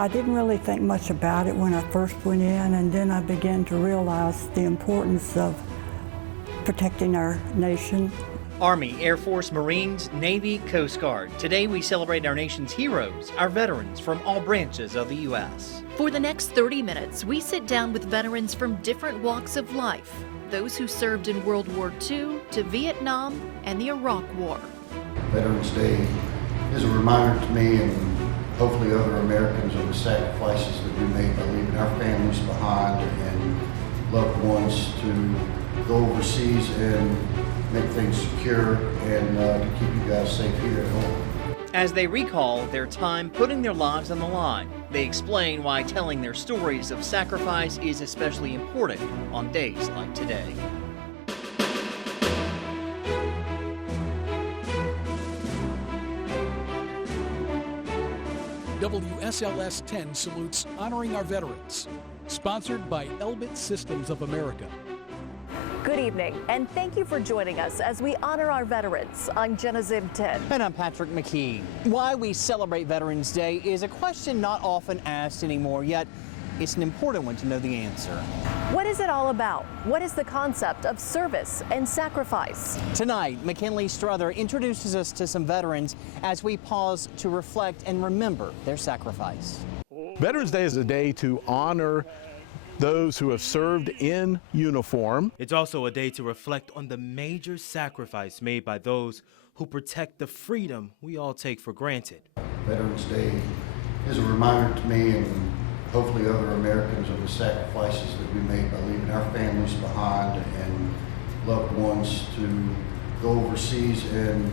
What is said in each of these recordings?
I didn't really think much about it when I first went in, and then I began to realize the importance of protecting our nation. Army, Air Force, Marines, Navy, Coast Guard. Today we celebrate our nation's heroes, our veterans from all branches of the U.S. For the next 30 minutes, we sit down with veterans from different walks of life. Those who served in World War II to Vietnam and the Iraq War. Veterans Day is a reminder to me and hopefully other Americans of the sacrifices that we made by leaving our families behind and loved ones to go overseas and make things secure and to keep you guys safe here at home. As they recall their time putting their lives on the line, they explain why telling their stories of sacrifice is especially important on days like today. WSLS 10 salutes Honoring Our Veterans, sponsored by Elbit Systems of America. Good evening, and thank you for joining us as we honor our veterans. I'm Jenna Zib 10. And I'm Patrick McKee. Why we celebrate Veterans Day is a question not often asked anymore, yet it's an important one to know the answer. What is it all about? What is the concept of service and sacrifice? Tonight, McKinley Strother introduces us to some veterans as we pause to reflect and remember their sacrifice. Veterans Day is a day to honor those who have served in uniform. It's also a day to reflect on the major sacrifice made by those who protect the freedom we all take for granted. Veterans Day is a reminder to me and hopefully other Americans of the sacrifices that we made by leaving our families behind and loved ones to go overseas and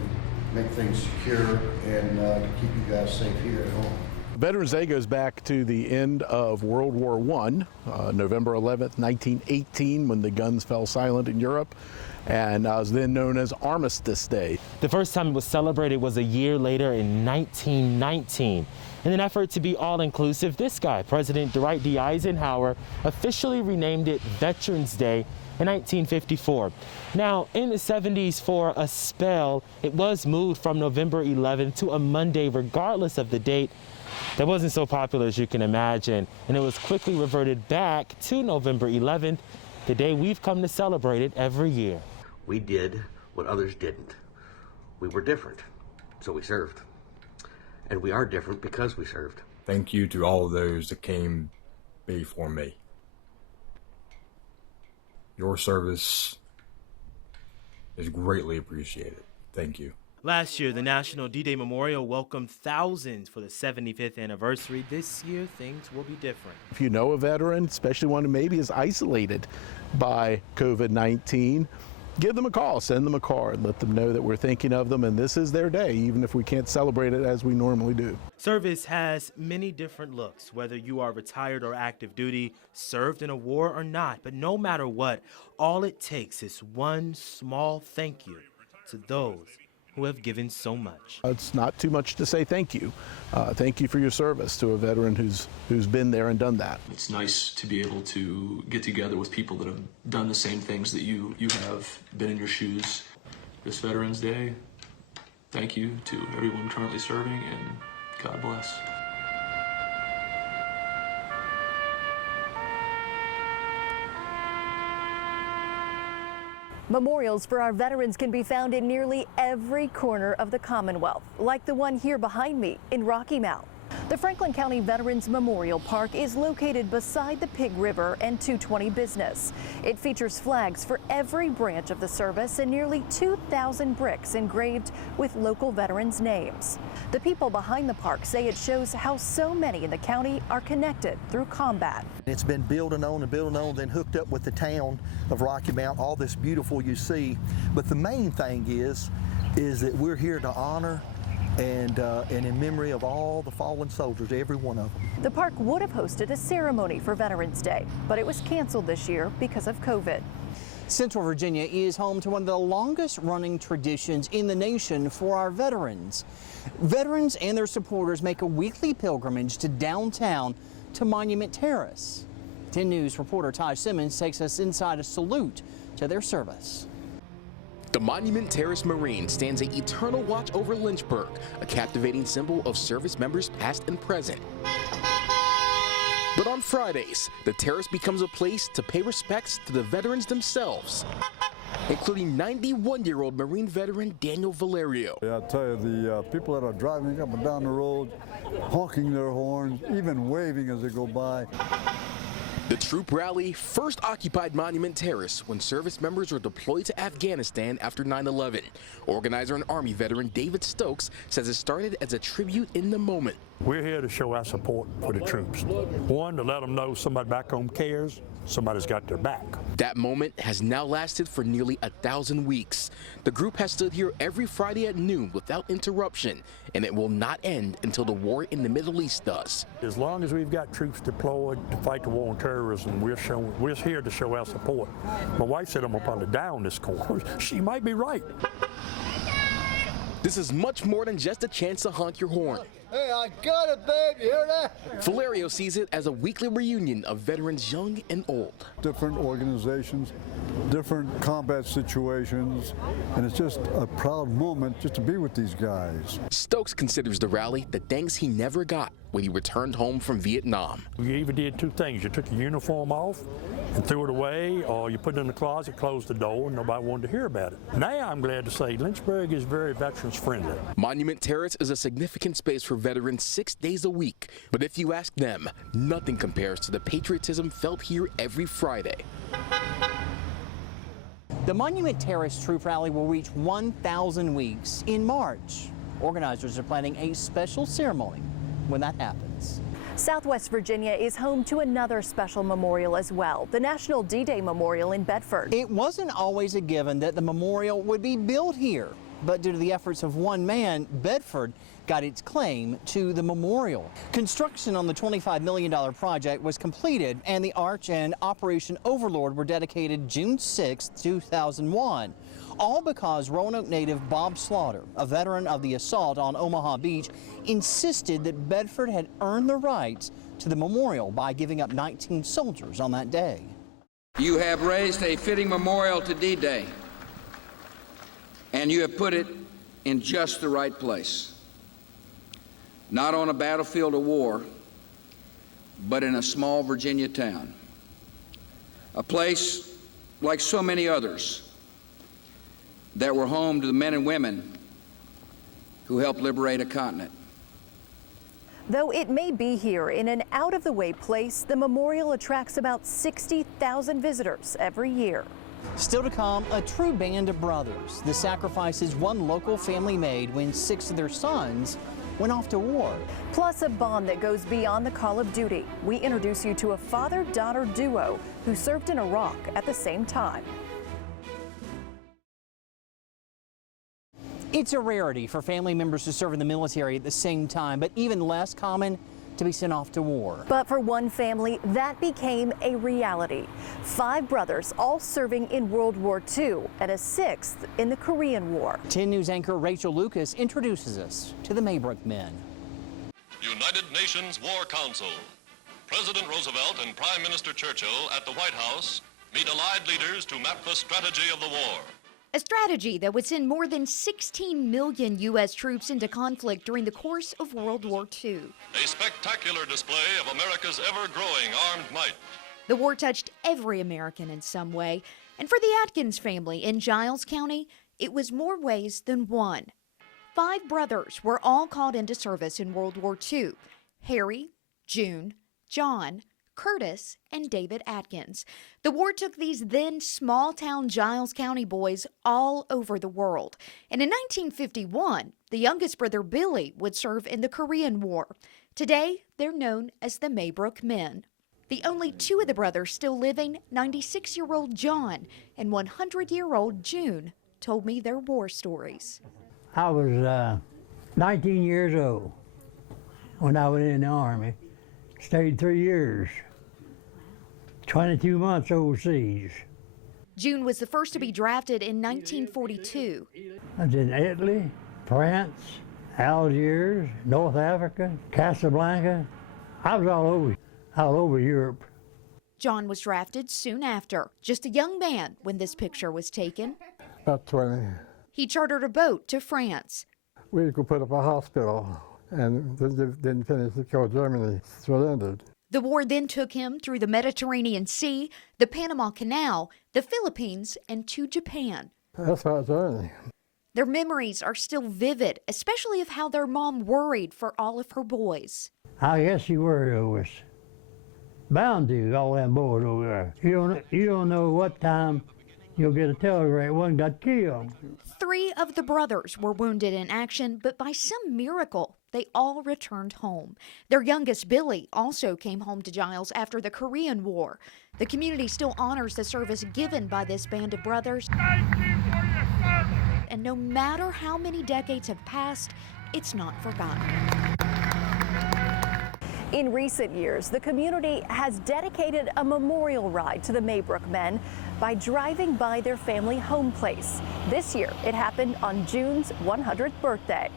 make things secure and to keep you guys safe here at home. Veterans Day goes back to the end of World War I, November 11th, 1918, when the guns fell silent in Europe, and was then known as Armistice Day. The first time it was celebrated was a year later in 1919. In an effort to be all-inclusive, this guy, President Dwight D. Eisenhower, officially renamed it Veterans Day in 1954. Now, in the 70s, for a spell, it was moved from November 11th to a Monday, regardless of the date. That wasn't so popular as you can imagine, and it was quickly reverted back to November 11th, the day we've come to celebrate it every year. We did what others didn't. We were different, so we served. And we are different because we served. Thank you to all of those that came before me. Your service is greatly appreciated. Thank you. Last year, the National D-Day Memorial welcomed thousands for the 75th anniversary. This year, things will be different. If you know a veteran, especially one who maybe is isolated by COVID-19, give them a call, send them a card, let them know that we're thinking of them, and this is their day, even if we can't celebrate it as we normally do. Service has many different looks, whether you are retired or active duty, served in a war or not, but no matter what, all it takes is one small thank you to those who have given so much. It's not too much to say thank you. Thank you for your service to a veteran who's been there and done that. It's nice to be able to get together with people that have done the same things that you have, been in your shoes. This Veterans Day, thank you to everyone currently serving, and God bless. Memorials for our veterans can be found in nearly every corner of the Commonwealth, like the one here behind me in Rocky Mount. The Franklin County Veterans Memorial Park is located beside the Pig River and 220 business. It features flags for every branch of the service and nearly 2,000 bricks engraved with local veterans' names. The people behind the park say it shows how so many in the county are connected through combat. It's been building on and building on, then hooked up with the town of Rocky Mount, all this beautiful you see. But the main thing is that we're here to honor and in memory of all the fallen soldiers, every one of them. The park would have hosted a ceremony for Veterans Day, but it was canceled this year because of COVID. Central Virginia is home to one of the longest running traditions in the nation for our veterans. Veterans and their supporters make a weekly pilgrimage to downtown to Monument Terrace. 10 News reporter Taj Simmons takes us inside a salute to their service. The Monument Terrace Marine stands an eternal watch over Lynchburg, a captivating symbol of service members past and present. But on Fridays, the Terrace becomes a place to pay respects to the veterans themselves, including 91-year-old Marine veteran Daniel Valerio. I tell you, the people that are driving up and down the road, honking their horns, even waving as they go by. The troop rally first occupied Monument Terrace when service members were deployed to Afghanistan after 9/11. Organizer and Army veteran David Stokes says it started as a tribute in the moment. We're here to show our support for the troops. One, to let them know somebody back home cares, somebody's got their back. That moment has now lasted for nearly 1,000 weeks. The group has stood here every Friday at noon without interruption, and it will not end until the war in the Middle East does. As long as we've got troops deployed to fight the war on terrorism, we're here to show our support. My wife said I'm gonna probably die on this course. She might be right. This is much more than just a chance to honk your horn. Hey, I got it, babe. You hear that? Valerio sees it as a weekly reunion of veterans young and old. Different organizations, different combat situations, and it's just a proud moment just to be with these guys. Stokes considers the rally the thanks he never got when he returned home from Vietnam. You either did two things. You took your uniform off and threw it away, or you put it in the closet, closed the door, and nobody wanted to hear about it. Now I'm glad to say Lynchburg is very veterans friendly. Monument Terrace is a significant space for veterans 6 days a week. But if you ask them, nothing compares to the patriotism felt here every Friday. The Monument Terrace Troop Rally will reach 1,000 weeks in March. Organizers are planning a special ceremony when that happens. Southwest Virginia is home to another special memorial as well, the National D-Day Memorial in Bedford. It wasn't always a given that the memorial would be built here, but due to the efforts of one man, Bedford got its claim to the memorial. Construction on the $25 million project was completed, and the arch and Operation Overlord were dedicated June 6, 2001. All because Roanoke native Bob Slaughter, a veteran of the assault on Omaha Beach, insisted that Bedford had earned the right to the memorial by giving up 19 soldiers on that day. You have raised a fitting memorial to D-Day, and you have put it in just the right place. Not on a battlefield of war, but in a small Virginia town. A place like so many others that were home to the men and women who helped liberate a continent. Though it may be here in an out-of-the-way place, the memorial attracts about 60,000 visitors every year. Still to come, a true band of brothers. The sacrifices one local family made when 6 of their sons went off to war. Plus a bond that goes beyond the call of duty. We introduce you to a father-daughter duo who served in Iraq at the same time. It's a rarity for family members to serve in the military at the same time, but even less common to be sent off to war. But for one family, that became a reality. 5 brothers, all serving in World War II, and a 6th in the Korean War. 10 News anchor Rachel Lucas introduces us to the Maybrook Men. United Nations War Council. President Roosevelt and Prime Minister Churchill at the White House meet allied leaders to map the strategy of the war. A strategy that would send more than 16 million U.S. troops into conflict during the course of World War II. A spectacular display of America's ever-growing armed might. The war touched every American in some way, and for the Atkins family in Giles County, it was more ways than one. 5 brothers were all called into service in World War II: Harry, June, John, Curtis, and David Atkins. The war took these then small-town Giles County boys all over the world. And in 1951, the youngest brother, Billy, would serve in the Korean War. Today, they're known as the Maybrook Men. The only 2 of the brothers still living, 96-year-old John and 100-year-old June, told me their war stories. I was 19 years old when I was in the Army. Stayed 3 years. 22 months overseas. June was the first to be drafted in 1942. I was in Italy, France, Algiers, North Africa, Casablanca. I was all over Europe. John was drafted soon after, just a young man when this picture was taken. About 20. He chartered a boat to France. We could put up a hospital, and didn't finish because Germany surrendered. The war then took him through the Mediterranean Sea, the Panama Canal, the Philippines, and to Japan. That's right there. Their memories are still vivid, especially of how their mom worried for all of her boys. I guess you worry over us. Bound to, all them boys over there. You don't know what time you'll get a telegram. One got killed. 3 of the brothers were wounded in action, but by some miracle, they all returned home. Their youngest, Billy, also came home to Giles after the Korean War. The community still honors the service given by this band of brothers. And no matter how many decades have passed, it's not forgotten. In recent years, the community has dedicated a memorial ride to the Maybrook Men by driving by their family home place. This year, it happened on June's 100th birthday.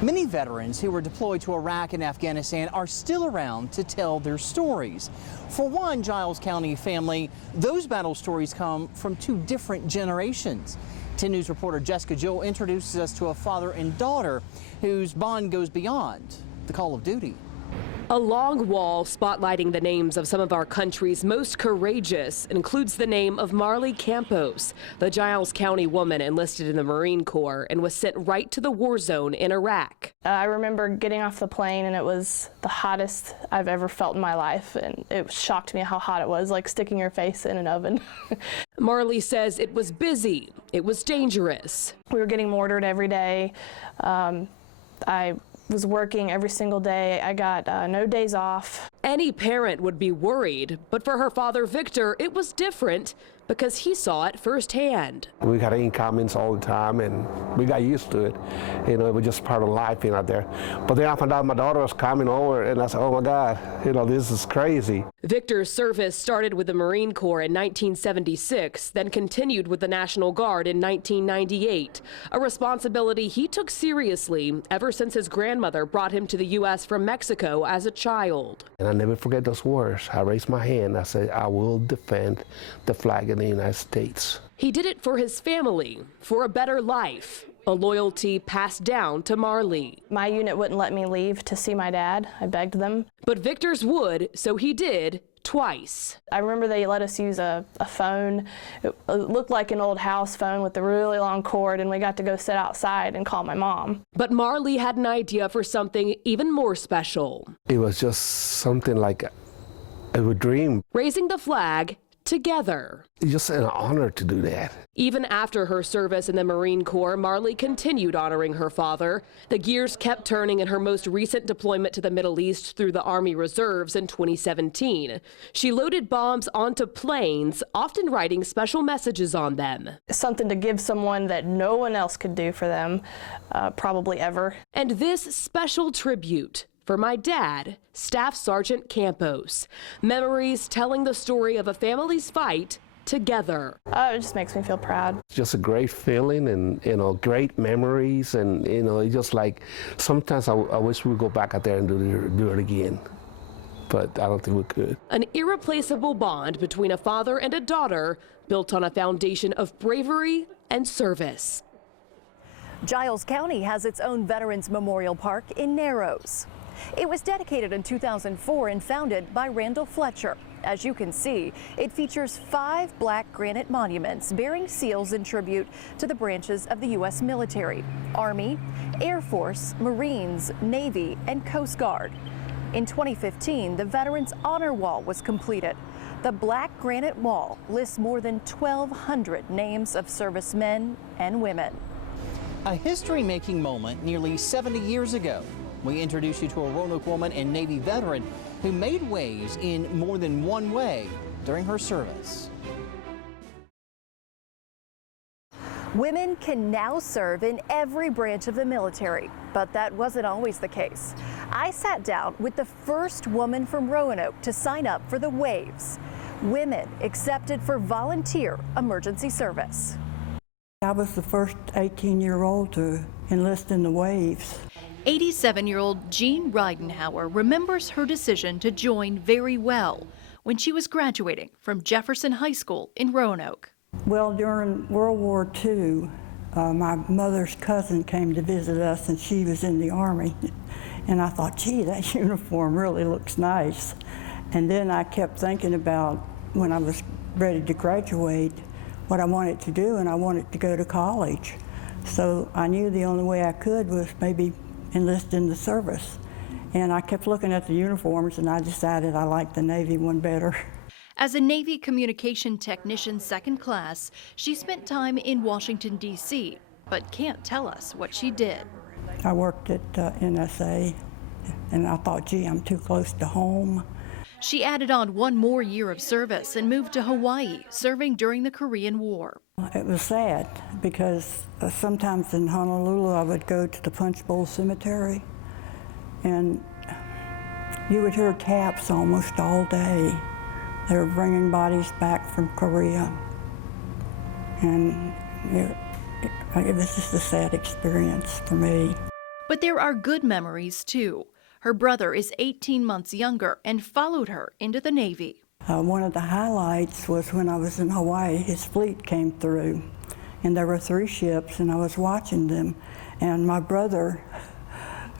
Many veterans who were deployed to Iraq and Afghanistan are still around to tell their stories. For one Giles County family, those battle stories come from 2 different generations. 10 News reporter Jessica Joel introduces us to a father and daughter whose bond goes beyond the call of duty. A long wall spotlighting the names of some of our country's most courageous includes the name of Marley Campos, the Giles County woman enlisted in the Marine Corps and was sent right to the war zone in Iraq. I remember getting off the plane and it was the hottest I've ever felt in my life, and it shocked me how hot it was, like sticking your face in an oven. Marley says it was busy, it was dangerous. We were getting mortared every day. I was working every single day. I got no days off. Any parent would be worried, but for her father, Victor, it was different because he saw it firsthand. We got incomings all the time, and we got used to it. You know, it was just part of life being out there. But then I found out my daughter was coming over, and I said, oh my God, you know, this is crazy. Victor's service started with the Marine Corps in 1976, then continued with the National Guard in 1998, a responsibility he took seriously ever since his grandmother brought him to the U.S. from Mexico as a child. And I never forget those words. I raised my hand. I said, I will defend the flag of the United States. He did it for his family, for a better life, a loyalty passed down to Marley. My unit wouldn't let me leave to see my dad. I begged them. But Victor's would, so he did twice. I remember they let us use a phone. It looked like an old house phone with a really long cord, and we got to go sit outside and call my mom. But Marley had an idea for something even more special. It was just something like a dream. Raising the flag together. It's just an honor to do that. Even after her service in the Marine Corps, Marley continued honoring her father. The gears kept turning in her most recent deployment to the Middle East through the Army Reserves in 2017. She loaded bombs onto planes, often writing special messages on them. Something to give someone that no one else could do for them, probably ever. And this special tribute for my dad, Staff Sergeant Campos. Memories telling the story of a family's fight together. It just makes me feel proud. It's just a great feeling, and you know, great memories, and you know, it's just like sometimes I wish we would go back out there and do it again, but I don't think we could. An irreplaceable bond between a father and a daughter built on a foundation of bravery and service. Giles County has its own Veterans Memorial Park in Narrows. It was dedicated in 2004 and founded by Randall Fletcher. As you can see, it features 5 black granite monuments bearing seals in tribute to the branches of the U.S. military: Army, Air Force, Marines, Navy, and Coast Guard. In 2015, the Veterans Honor Wall was completed. The black granite wall lists more than 1,200 names of servicemen and women. A history-making moment nearly 70 years ago. We introduce you to a Roanoke woman and Navy veteran who made waves in more than one way during her service. Women can now serve in every branch of the military, but that wasn't always the case. I sat down with the first woman from Roanoke to sign up for the Waves. Women accepted for volunteer emergency service. I was the first 18-year-old to enlist in the Waves. 87-year-old Jean Ridenhour remembers her decision to join very well when she was graduating from Jefferson High School in Roanoke. Well, during World War II, my mother's cousin came to visit us, and she was in the Army. And I thought, gee, that uniform really looks nice. And then I kept thinking about when I was ready to graduate, what I wanted to do, and I wanted to go to college. So I knew the only way I could was maybe enlist in the service. And I kept looking at the uniforms, and I decided I liked the Navy one better. As a Navy communication technician second class, she spent time in Washington, D.C., but can't tell us what she did. I worked at NSA, and I thought, gee, I'm too close to home. She added on one more year of service and moved to Hawaii, serving during the Korean War. It was sad because sometimes in Honolulu I would go to the Punch Bowl Cemetery, and you would hear taps almost all day. They were bringing bodies back from Korea, and it was just a sad experience for me. But there are good memories, too. Her brother is 18 months younger and followed her into the Navy. One of the highlights was when I was in Hawaii, his fleet came through, and there were 3 ships, and I was watching them, and my brother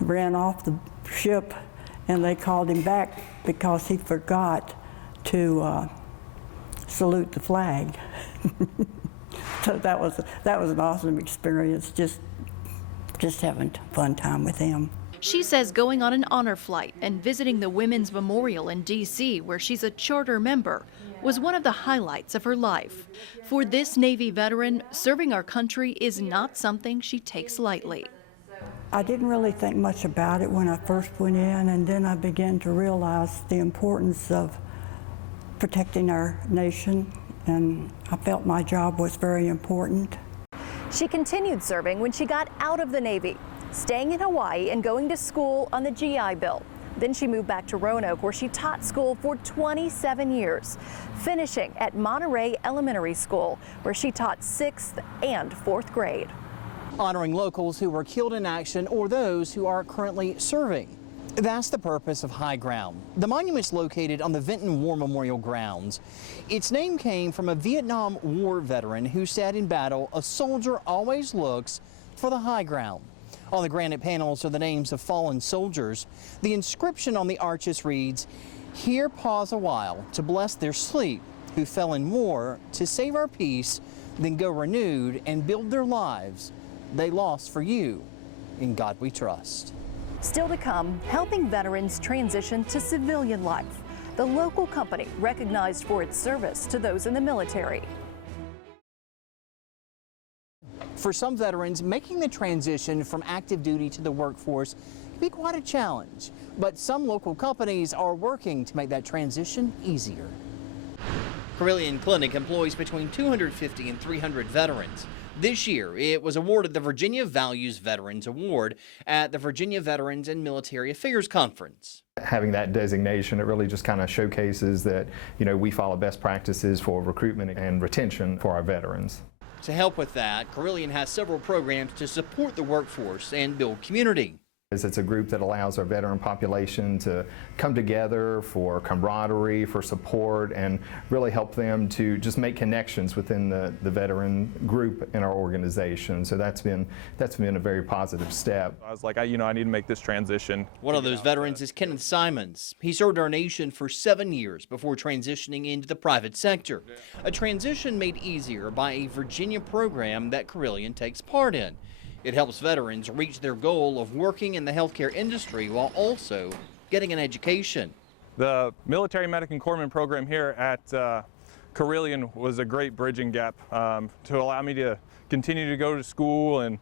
ran off the ship, and they called him back because he forgot to salute the flag. So that was an awesome experience, just having a fun time with him. She says going on an honor flight and visiting the Women's Memorial in D.C., where she's a charter member, was one of the highlights of her life. For this Navy veteran, serving our country is not something she takes lightly. I didn't really think much about it when I first went in, and then I began to realize the importance of protecting our nation, and I felt my job was very important. She continued serving when she got out of the Navy, staying in Hawaii and going to school on the GI Bill. Then she moved back to Roanoke, where she taught school for 27 years, finishing at Monterey Elementary School, where she taught 6th and 4th grade. Honoring locals who were killed in action or those who are currently serving. That's the purpose of High Ground. The monument's located on the Vinton War Memorial grounds. Its name came from a Vietnam War veteran who said in battle, a soldier always looks for the high ground. On the granite panels are the names of fallen soldiers. The inscription on the arches reads, "Here pause a while to bless their sleep, who fell in war to save our peace, then go renewed and build their lives. They lost for you. In God we trust." Still to come, helping veterans transition to civilian life. The local company recognized for its service to those in the military. For some veterans, making the transition from active duty to the workforce can be quite a challenge, but some local companies are working to make that transition easier. Carilion Clinic employs between 250 and 300 veterans. This year, it was awarded the Virginia Values Veterans Award at the Virginia Veterans and Military Affairs Conference. Having that designation, it really just kind of showcases that, we follow best practices for recruitment and retention for our veterans. To help with that, Carilion has several programs to support the workforce and build community. It's a group that allows our veteran population to come together for camaraderie, for support, and really help them to just make connections within the veteran group in our organization. So that's been a very positive step. I was like, I need to make this transition. One of those veterans is Kenneth Simons. He served our nation for 7 years before transitioning into the private sector. A transition made easier by a Virginia program that Carilion takes part in. It helps veterans reach their goal of working in the healthcare industry while also getting an education. The Military Medic and Corpsman program here at Carilion was a great bridging gap to allow me to continue to go to school and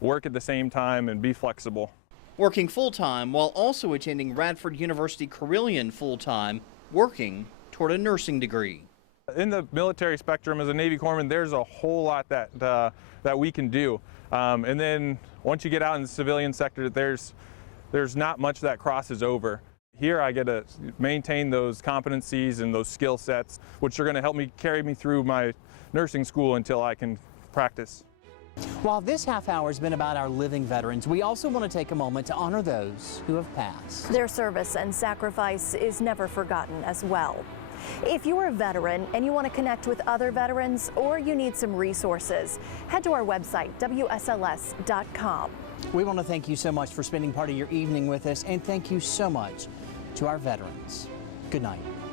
work at the same time and be flexible. Working full-time while also attending Radford University Carilion full-time, working toward a nursing degree. In the military spectrum as a Navy corpsman, there's a whole lot that we can do. And then once you get out in the civilian sector, there's not much that crosses over. Here I get to maintain those competencies and those skill sets, which are going to help me carry me through my nursing school until I can practice. While this half hour has been about our living veterans, we also want to take a moment to honor those who have passed. Their service and sacrifice is never forgotten as well. If you're a veteran and you want to connect with other veterans or you need some resources, head to our website, WSLS.com. We want to thank you so much for spending part of your evening with us, and thank you so much to our veterans. Good night.